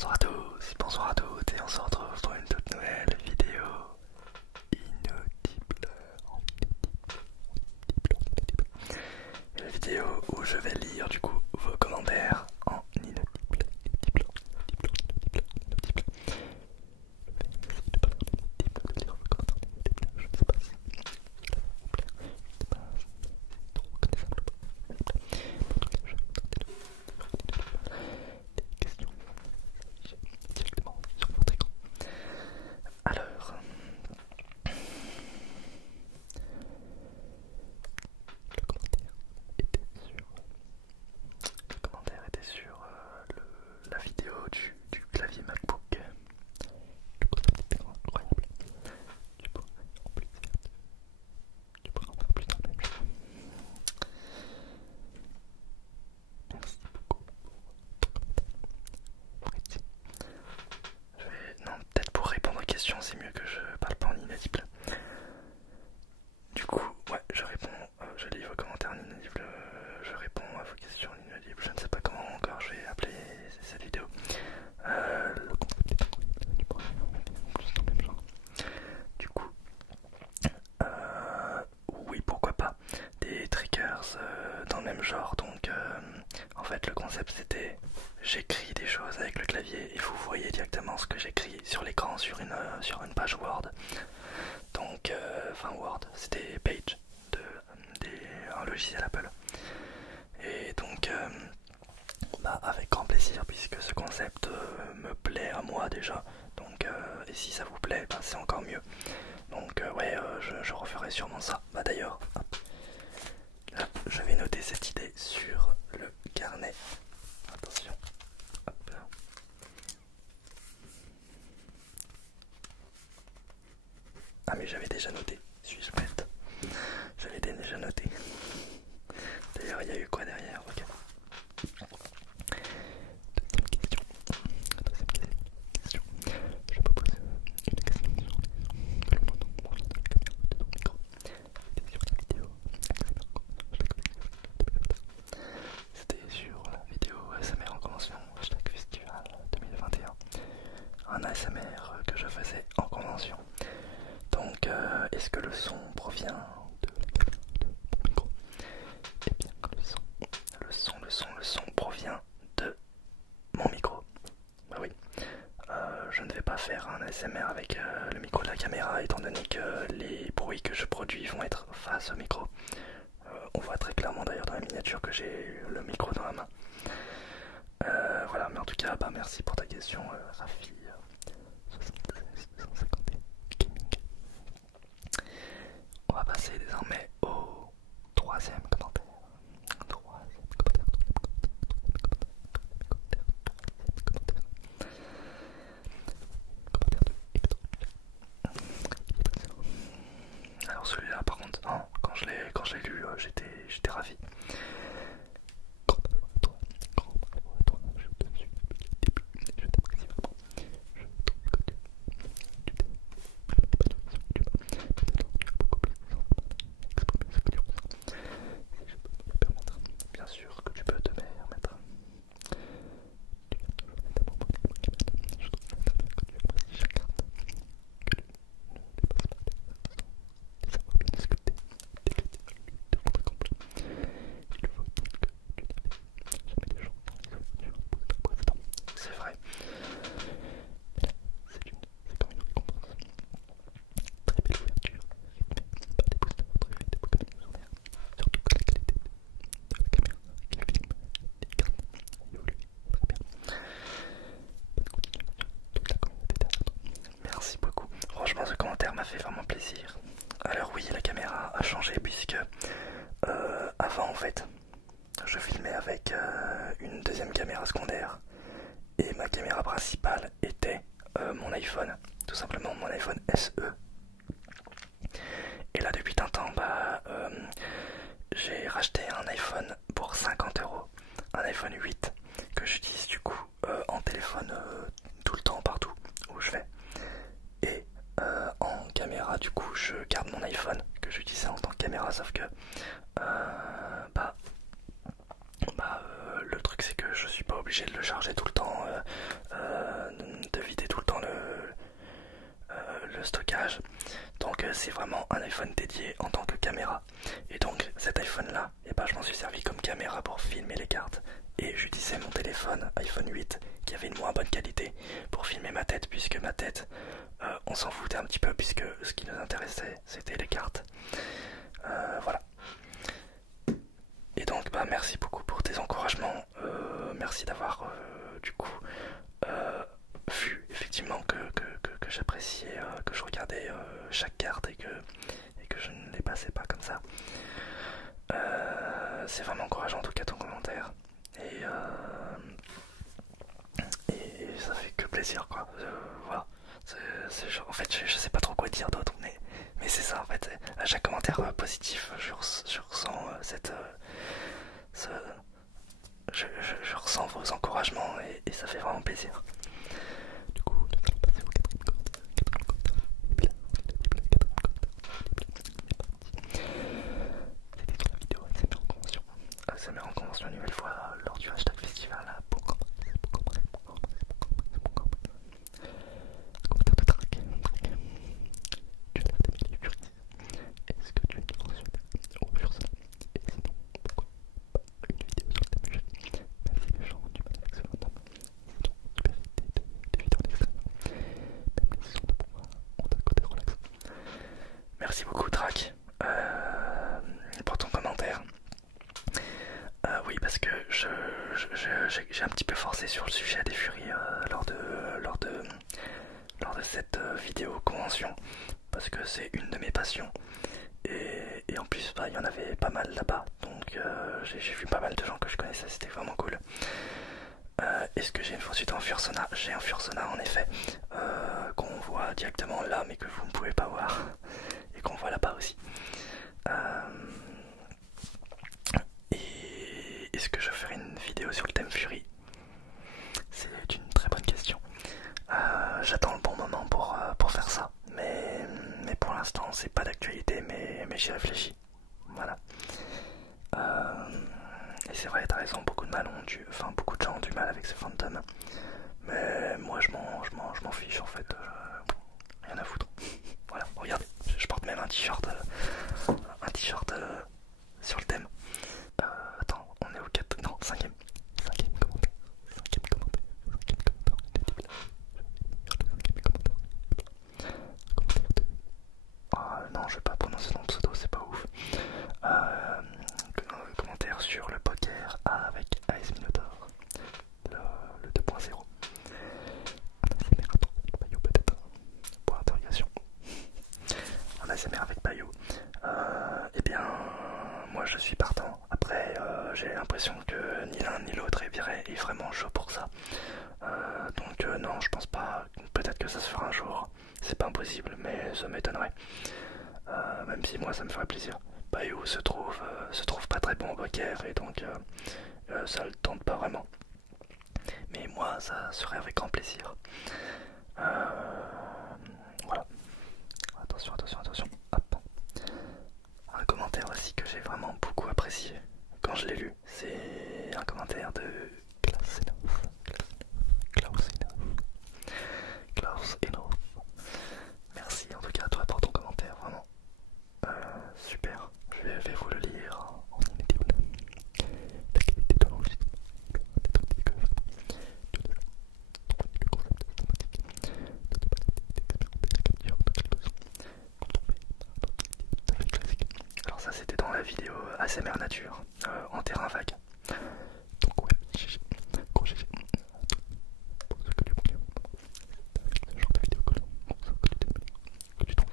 bonsoir à toutes et on se retrouve pour une toute nouvelle vidéo inaudible. Une vidéo où je vais lire du coup vos commentaires en inaudible. Alors, le commentaire était sur la vidéo du clavier MacBook. Le concept était incroyable. Tu pourrais en faire plus dans le même genre. Merci beaucoup pour ton commentaire. Non, peut-être pour répondre aux questions, c'est mieux que je parle pas en inaudible. Du coup, ouais, je lis vos commentaires en inaudible, je réponds à vos questions en inaudible. Je ne sais pas comment encore je vais appeler cette vidéo. Le concept est incroyable, tu pourrais en faire plus dans le même genre. Du coup, oui, pourquoi pas des triggers dans le même genre. Donc, en fait, le concept c'était j'écris des choses avec le clavier et vous voyez directement ce que j'écris sur l'écran sur une page Word. Donc, enfin Word, c'était Page un logiciel Apple. Et donc, avec grand plaisir puisque ce concept me plaît à moi déjà. Donc, et si ça vous plaît, c'est encore mieux. Donc, ouais, je referai sûrement ça. D'ailleurs, là, je vais noter cette idée sur le carnet. Attention. Hop. Ah mais j'avais déjà noté, suis-je bête? J'avais déjà noté. D'ailleurs il y a eu quoi derrière? Ok. Deuxième question. Je peux poser une question sur que l'on entend brancher dans la caméra de ton micro. C'était sur la vidéo ASMR en convention, hashtag festival 2021. Un ASMR que je faisais en convention. Donc, est-ce que le son provient de la caméra de mon micro? Eh bien, le son provient de mon micro. Bah oui, je ne vais pas faire un ASMR avec le micro de la caméra étant donné que les bruits que je produis vont être face au micro. On voit très clairement d'ailleurs dans la miniature que j'ai le micro dans la main. Voilà, mais en tout cas, merci pour ta question, Rafi. 76 250 gaming. On va passer désormais au troisième commentaire. Commentaire de Hector. Alors celui-là par contre, non, quand je l'ai lu, j'étais ravi. Grand bravo à toi, je te suis depuis le début, je t'apprécie vraiment. Je trouve que tu t'es pas de sur YouTube, mais maintenant tu as beaucoup plus de sens à exprimer ce que tu ressens. c'est vraiment un iPhone dédié en tant que caméra. Et donc cet iPhone là, et ben, je m'en suis servi comme caméra pour filmer les cartes. Et j'utilisais mon téléphone iPhone 8 qui avait une moins bonne qualité pour filmer ma tête, puisque ma tête, on s'en foutait un petit peu, puisque ce qui nous intéressait c'était les cartes. Voilà. Et donc bah merci beaucoup pour tes encouragements. Merci d'avoir du coup vu effectivement que j'appréciais, que je regardais chaque carte et que je ne les passais pas comme ça. C'est vraiment encourageant en tout cas ton commentaire. Et ça fait que plaisir quoi. Voilà. En fait je sais pas trop quoi dire d'autre, mais c'est ça en fait. À chaque commentaire positif je ressens je ressens vos encouragements et ça fait vraiment plaisir. Du coup, nous allons passer au quatrième commentaire. C'était sur la vidéo ASMR en convention. ASMR en convention une nouvelle fois lors du hashtag festival. Commentaire de Track. Tu as l'air d'aimer les furies. Est-ce que tu es dimensionnel ou sur ça? Et sinon, pourquoi pas une vidéo sur le thème furie? Même si les gens ont du mal avec ce fantôme, sinon tu mérites des vidéos d'extrême. Même les sons de pouvoir ont un côté relaxant. Merci beaucoup Track pour ton commentaire. Oui, parce que j'ai un petit peu forcé sur le sujet des furies lors de cette vidéo convention, parce que c'est une de mes passions. Et en plus, bah, il y en avait pas mal là-bas, donc j'ai vu pas mal de gens que je connaissais, c'était vraiment cool. Est-ce que j'ai une poursuite en Fursona? J'ai un Fursona en effet, qu'on voit directement là, mais que vous ne pouvez pas voir, et qu'on voit là-bas aussi. Et est-ce que je ferai une vidéo sur le thème Fury? C'est une très bonne question. J'attends le bon moment pour faire ça, mais pour l'instant c'est pas d'actualité, mais j'y réfléchis. Voilà. Et c'est vrai, t'as raison, beaucoup de gens ont du mal avec ce fantôme. Mais moi je m'en fiche en fait. Rien à foutre. Voilà, regardez, je porte même un t-shirt sur le thème. Attends, on est au 4. Non, 5ème. 5ème commentaire. 5ème commentaire. 5ème commentaire. Commentaire de. Ah non, je vais pas prononcer ton pseudo, c'est pas ouf. Commentaire sur le poker avec AS Minotaur. Le 2.0. Un ASMR avec Bayou peut-être. Pour interrogation. Un ASMR avec Bayou. Eh bien, moi je suis partant. Après, j'ai l'impression que ni l'un ni l'autre est vraiment chaud pour ça. Donc non, je pense pas. Peut-être que ça se fera un jour. C'est pas impossible, mais ça m'étonnerait. Même si moi ça me ferait plaisir. Bayou se trouve pas très bon au poker et donc ça le tente pas vraiment. Mais moi ça serait avec grand plaisir. Voilà. Attention. Hop. Un commentaire aussi que j'ai vraiment beaucoup apprécié quand je l'ai lu, c'est un commentaire de Klaus Enough. Merci en tout cas à toi pour ton commentaire, vraiment super. Je vais vous le lire en inédit. La qualité de l'enregistrement doit être indiquée que le concept sympathique de ne pas expérimenter la capture de quelque son quand on fait tout à fait classique. Alors ça c'était dans la vidéo ASMR Nature en terrain vague. Donc ouais, GG, gros GG. Pour ceux que tu prends avec ce genre de vidéo que tu trouves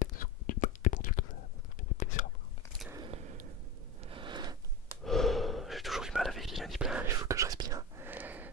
des sous, et pour Dieu que ça fait plaisir à voir. J'ai toujours eu mal avec l'inaudible, il faut que je respire.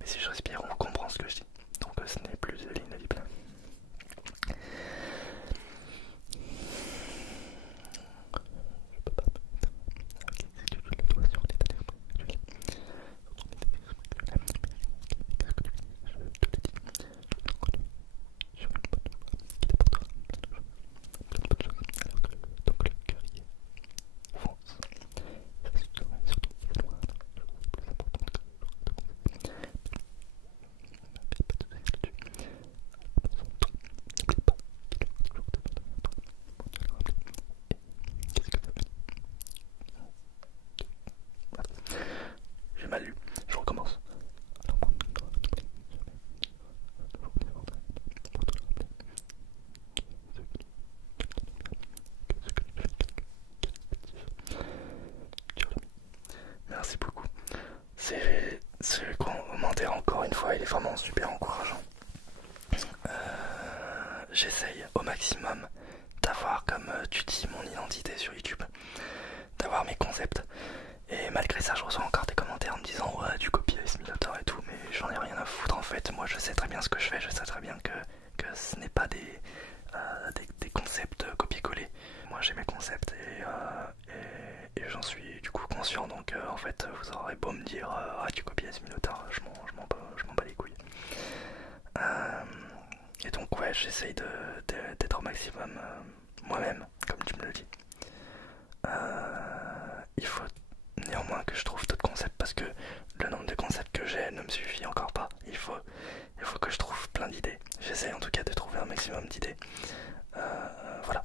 Mais si je respire, on comprend ce que je dis. Donc ce n'est plus de l'inaudible. Je peux pas me mettre avec le doigt sur l'état d'esprit. vraiment super encourageant. J'essaye au maximum d'avoir, comme tu dis, mon identité sur YouTube, d'avoir mes concepts. Et malgré ça, je reçois encore des commentaires en me disant ouais, tu copies Simulator et tout, mais j'en ai rien à foutre en fait. Moi, je sais très bien ce que je fais, je sais très bien que ce n'est pas des concepts copier-coller. Moi, j'ai mes concepts et j'en suis du coup conscient. Donc, en fait, vous aurez beau me dire ah, tu copies Simulator, je m'en bats les couilles. Et donc, ouais, j'essaye d'être au maximum moi-même, comme tu me le dis. Il faut néanmoins que je trouve d'autres concepts parce que le nombre de concepts que j'ai ne me suffit encore pas. Il faut que je trouve plein d'idées. J'essaie en tout cas de trouver un maximum d'idées. Voilà.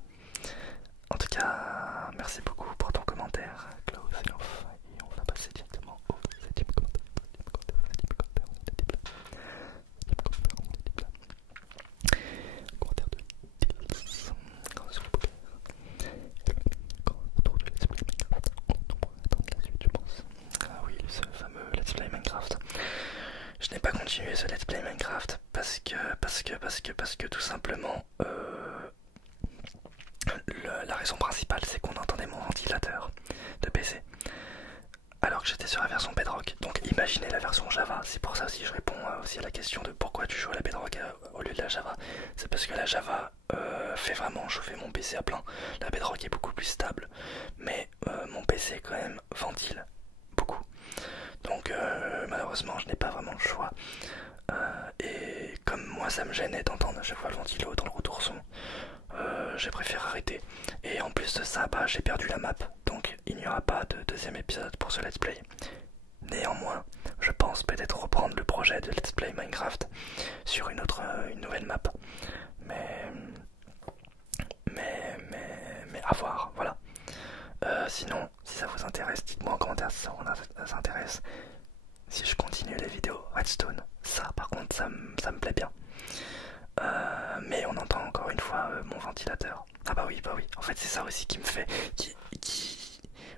En tout cas, merci beaucoup pour ton commentaire, Close Enough. Et on va passer directement au 7ème commentaire. Commentaire de Dils. Sur le poker. Autour de Let's Play Minecraft. On pourrait attendre la suite, je pense. Ah oui, ce fameux Let's Play Minecraft. Je n'ai pas continué ce Let's Play Minecraft parce que tout simplement la raison principale c'est qu'on entendait mon ventilateur de PC alors que j'étais sur la version Bedrock. Donc imaginez la version Java. C'est pour ça aussi je réponds aussi à la question de pourquoi tu joues à la Bedrock au lieu de la Java. C'est parce que la Java fait vraiment chauffer mon PC à plein. La Bedrock est beaucoup plus stable, mais mon PC quand même ventile beaucoup. Donc malheureusement je n'ai pas vraiment le choix. Et comme moi ça me gênait d'entendre à chaque fois le ventilo dans le retour son, j'ai préféré arrêter. Et en plus de ça, bah, j'ai perdu la map, donc il n'y aura pas de deuxième épisode pour ce let's play. Néanmoins, je pense peut-être reprendre le projet de let's play Minecraft sur une nouvelle map. Mais à voir, voilà. Sinon, si ça vous intéresse, dites-moi en commentaire si ça vous intéresse. Si je continue les vidéos Redstone, ça par contre ça me plaît bien. Mais on entend encore une fois mon ventilateur. Ah bah oui, en fait c'est ça aussi qui me fait...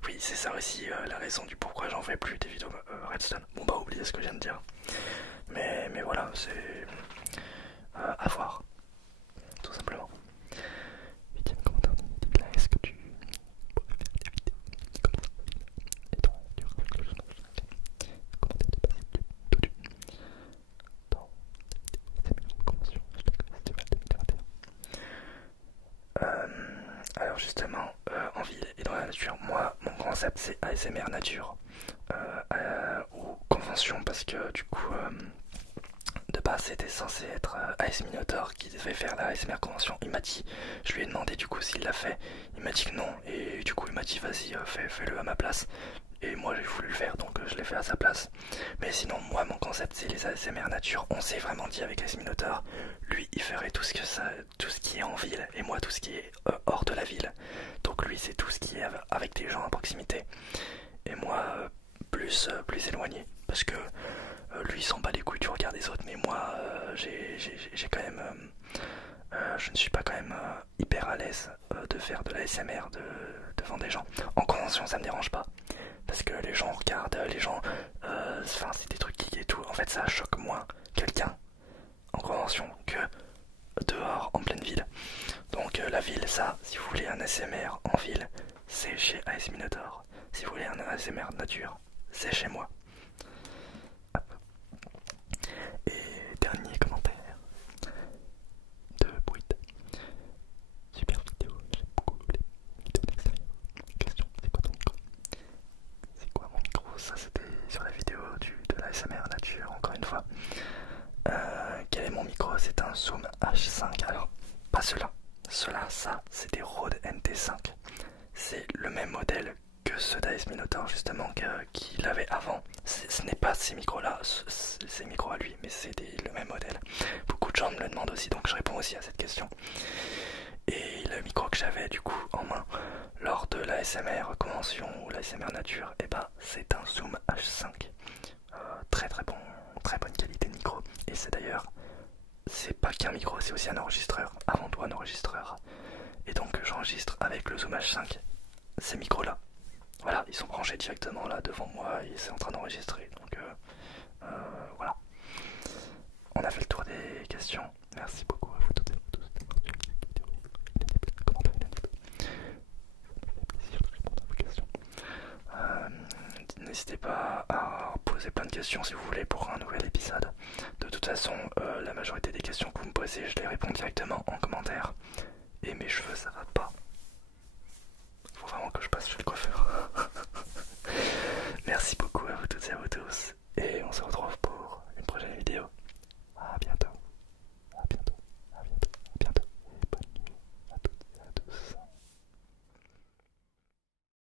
Oui, c'est ça aussi la raison du pourquoi j'en fais plus des vidéos Redstone. Bon bah oubliez ce que je viens de dire. Mais voilà, c'est... à voir. Tout simplement. 8ème commentaire de là, est-ce que tu pourrais faire des vidéos comme ça et dans du commentaire de passer du dans cette convention festival 2021. Alors justement, en ville et dans la nature, moi mon concept c'est ASMR nature ou convention parce que du coup de base c'était censé être AS Minotaur qui devait faire la ASMR convention. Il m'a dit, je lui ai demandé du coup s'il l'a fait, il m'a dit que non et du coup il m'a dit vas-y fais-le à ma place. Et moi j'ai voulu le faire donc je l'ai fait à sa place. Mais sinon moi mon concept c'est les ASMR nature. On s'est vraiment dit avec AS Minotaur, lui il ferait tout ce qui est en ville et moi tout ce qui est hors de la ville. Donc lui c'est tout ce qui est avec des gens à proximité. Et moi plus éloigné. Parce que lui il s'en bat les couilles du regard des autres. Mais moi j'ai quand même... je ne suis pas quand même hyper à l'aise de faire de l'ASMR devant des gens. En convention ça me dérange pas. Parce que les gens regardent, les gens... Enfin c'est des trucs qui et tout. En fait ça choque moins quelqu'un en convention que dehors en pleine ville. Donc la ville, ça, si vous voulez un ASMR en ville, c'est chez AS Minotaur. Si vous voulez un ASMR nature, c'est chez moi. Hop. Et dernier commentaire de Bruit. Super vidéo, j'aime beaucoup les vidéos d'extérieur. Question, c'est quoi ton micro? C'est quoi mon micro? Ça c'était sur la vidéo de l'ASMR nature, encore une fois. Quel est mon micro? C'est un Zoom H5. Alors, pas ceux-là. Ceux-là, ça, c'est des Rode NT5. C'est le même modèle que ceux d'AS Minotaur, justement, qu'il avait avant. Ce n'est pas ces micros-là, ces micros à lui, mais c'est le même modèle. Beaucoup de gens me le demandent aussi, donc je réponds aussi à cette question. Et le micro que j'avais, du coup, en main, lors de l'ASMR convention ou l'ASMR nature, et ben, c'est un Zoom H5. Très bonne qualité de micro. Et c'est d'ailleurs, c'est pas qu'un micro, c'est aussi un enregistreur, avant tout un enregistreur. Et donc j'enregistre avec le Zoom H5 ces micros là. Voilà, ils sont branchés directement là devant moi et c'est en train d'enregistrer. Donc voilà. questions. Merci beaucoup à vous toutes et vous tous d'avoir suivi cette vidéo. N'hésitez pas à commenter une note. Ça me fait plaisir de répondre à vos questions. N'hésitez pas à poser plein de questions si vous voulez pour un nouvel épisode. De toute façon, la majorité des questions que vous me posez, je les réponds directement en commentaire. Et mes cheveux, ça va pas. Faut vraiment que je passe chez le coiffeur.